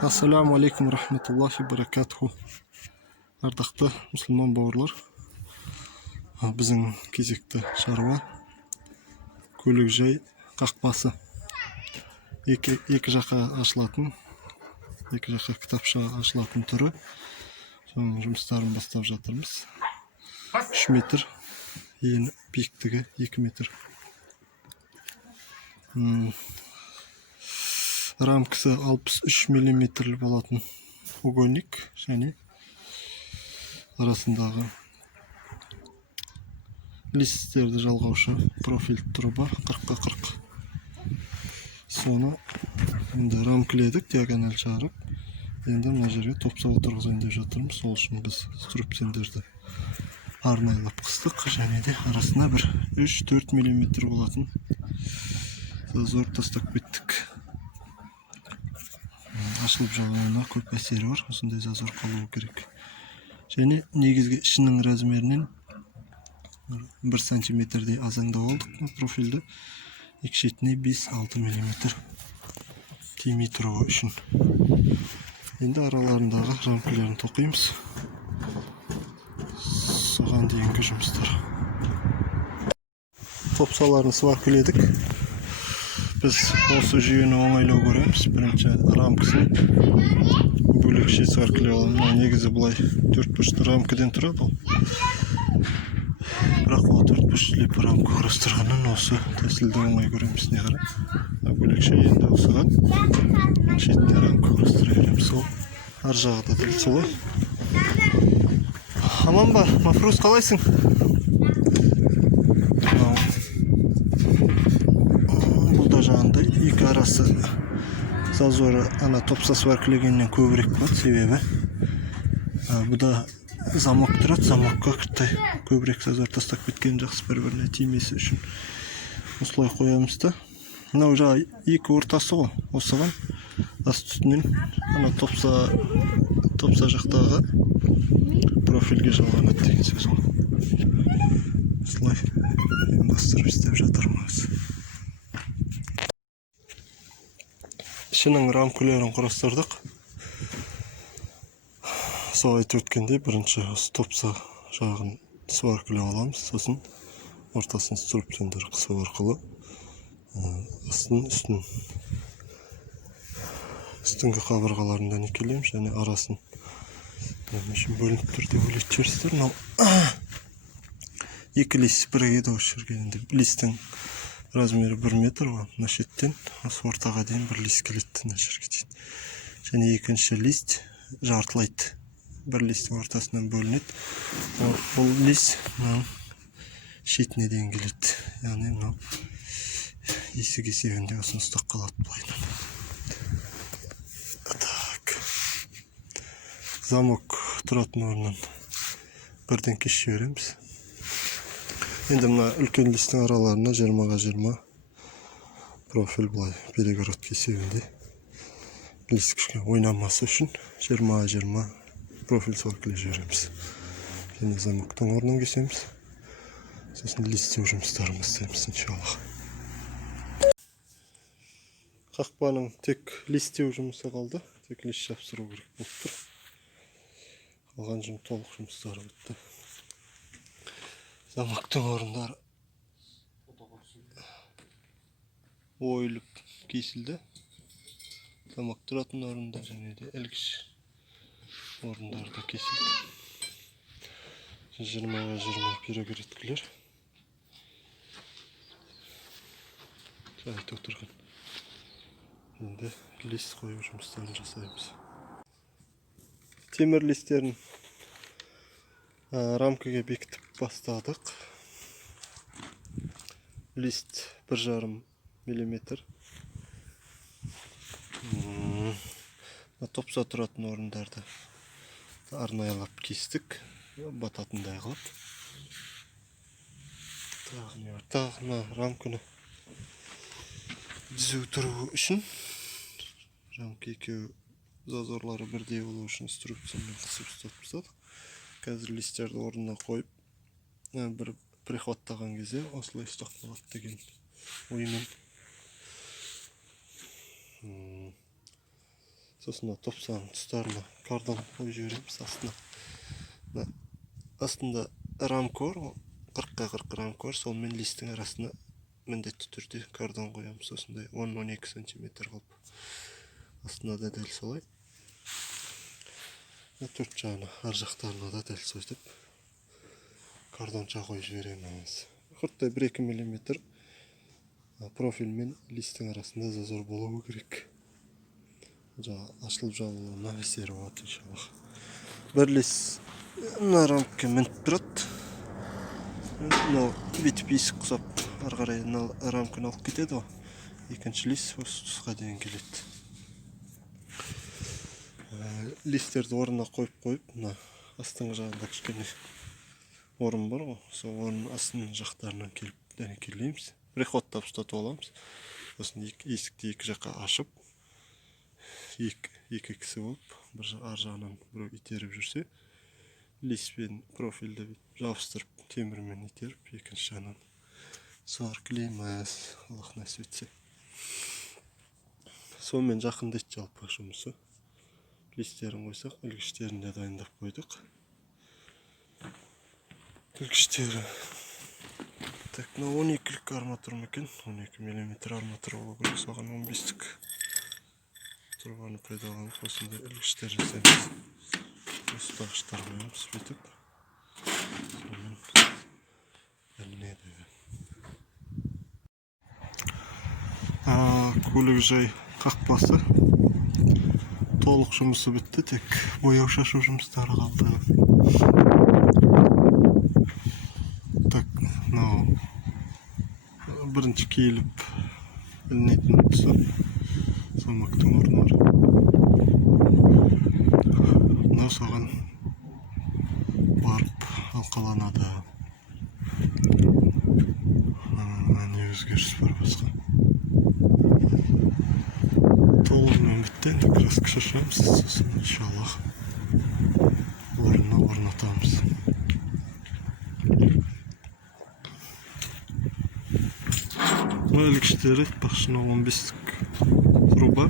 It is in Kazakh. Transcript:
Ассаламу алейкум рахметуллахи баракатуху. Ардақты мұсылман бауырлар, біздің кезекті шаруа көлік жай қақпасы. Екі жаққа ашылатын, екі жаққа кітапша ашылатын түрі. Соның жұмыстарын бастап жатырмыз. 3 метр, ені биіктігі 2 метр. Рамкасы 63 миллиметрлі болатын угольник, және арасындағы листерді жалғаушы профиль труба 40-40. Соны енді рамкіледік, диагональ шығарып, енді мына жерге топса отырғызайын деп жатырмыз. Сол үшін біз струбцендерді арнайлап қыстық, және де арасына бір 3-4 миллиметр болатын зазор тастап кеттік. Ашылып жабылуына көп әсері бар, осындай зазор қалуы керек. Және негізгі ішінің размерінен 1 сантиметрдей азаңда болдық профильді. Екі шетіне 5-6 миллиметр тимей тұруы үшін. Енді араларындағы рамкілерін тоқимыз. Соған дейінгі жұмыстар. Топсаларын сваркіледік. Біз осы жүйені оңайлау көреміз. Бірінші рамкасын бөлекше сваркілей аламыз. Негізі бұлай 4 бұрышты рамкадан тұрады ол. Бірақ ол 4 бұрышты рамка құрастырғанын осы тәсілді оңай көреміз. Не қара? Бөлекше енді осыған шетіне рамка құрастыра береміз. Сол ар жағы да дәл солай. Аман ба, Мафрус, қалайсың? Бұлда жағында екі арасы зазоры ана топса сваркілегеннен көбірек болады, себебі бұда замок тұрады, замокқа кірттай көбірек зазор тастап кеткен жақсы бір-біріне тимесі үшін осылай қоямыз да. Мынау жаңа екі ортасы ғой, осыған аст үстінен ана топса жақтағы профильге жалғанады деген сөз ғой. Осылай ұйымдастырып істеп жатырмыз. Ішінің рамкілерін құрастырдық. Сол айтып өткенде бірінші топса жағын сваркілеп аламыз, сосын ортасын струбцендер қысу арқылы үстіңгі қабырғаларын дәнекелейміз, және арасын бөлініп тұр деп ойлайтын шығарсыздар. Екі лист бірге осы жерге, енді листің размері 1 метр ғой. Мына шеттен осы ортаға дейін бір лист келеді мына жерге дейін. Және екінші лист жартылайды. Бір листің ортасынан бөлінеді. Бұл лист шетіне дейін келеді. Яғни мынау есік есебінде осыны ұстап қалады былайынан. Так. Замок тұратын орнын бірден кешіп жібереміз. Енді мына үлкен листің араларына 20-20 профиль былай перегородка есебінде лист кішкене ойнамасы үшін 20-20 профиль сваркілеп жібереміз. Және замоктың орнын кесеміз. Сосын листеу жұмыстарын бастаймыз, иншаллах. Қақпаның тек листеу жұмысы қалды. Тек лист жапсыру керек болып тұр. Қалған толық жұмыстары бітті. Замоктың орындары ойылып кесілді. Замок тұратын орында және де ілгіш орындарды кесілді. 20-20 перегородкілер. Жайт отырған. Енді лист қою жұмыстарын жасаймыз. Темір листерін рамкаға бекітіп бастадық. Лист 1,5 миллиметр. Топса тұратын орындарды арнайлап кестік. Бататындай қылып. Тағына рамканы түзу тұру үшін рамка екеуі зазорлары бірдей болу үшін струбциямен қысып ұстатып тастадық. Қазір листерді орнына қойып, бір прихваттаған кезде осылай ұстап қалады деген оймен Сосын топсаның тұстарына кардан қойып жібереміз астына. Астында рамка бар, 40-40 рамка бар, сонымен листтің арасына міндетті түрде кардан қоямыз. Осындай 10-12 сантиметр қылып. Астына да дәл солай. Төрт жағына, ар жақтарына да дәл сөйтіп кардонша қойып жібереміз. Құрттай 1-2 мм профиль мен листтің арасында зазор болуы керек. Жаңа ашылып жабылуына әсері болады иншаллах. Бір лист мына рамкаға мініп тұрады. Мынау бүйтіп есік құсап, ары қарай рамканы алып кетеді ғой. Екінші лист осы тұсқа дейін келеді. Листтерді орнына қойып, мына астыңғы жағында кішкене орын бар ғой. Сол орын астының жақтарынан келіп дәнекерлейміз. Приходтап ұстатып аламыз. Сосын есікті екі жаққа ашып, екі кісі болып, бір ар жағынан біреу итеріп жүрсе, листпен профильді жабыстырып, темірмен итеріп, екінші жағынан сваркілейміз, Аллах нәсіп етсе. Сонымен жақындайды жалпы жұмысы. Листтерін қойсақ, ілгіштерін де дайындап қойдық. Ілгіштері. Так, мына 12-лік арматура екен, 12 мм арматура болу керек, соған 15-лік тұрғаны пайдаланып, осындай ілгіштер жасаймыз. Осы бағыштар қоямыз, бүйтіп. Сонымен ілінеді. Көлік жай қақпасы. Толық жұмысы бітті, тек бояу шашу жұмыстары қалды. Так, мынау бірінші киіліп ілінетін тұсы замоктың орны бар. Мынау соған барып алқаланады. Не өзгеріс бар басқа. Толығымен бітті, енді краска шашамыз, сосын иншаллах орнына орнатамыз. Ілгіштері айтпақшы, 15 труба.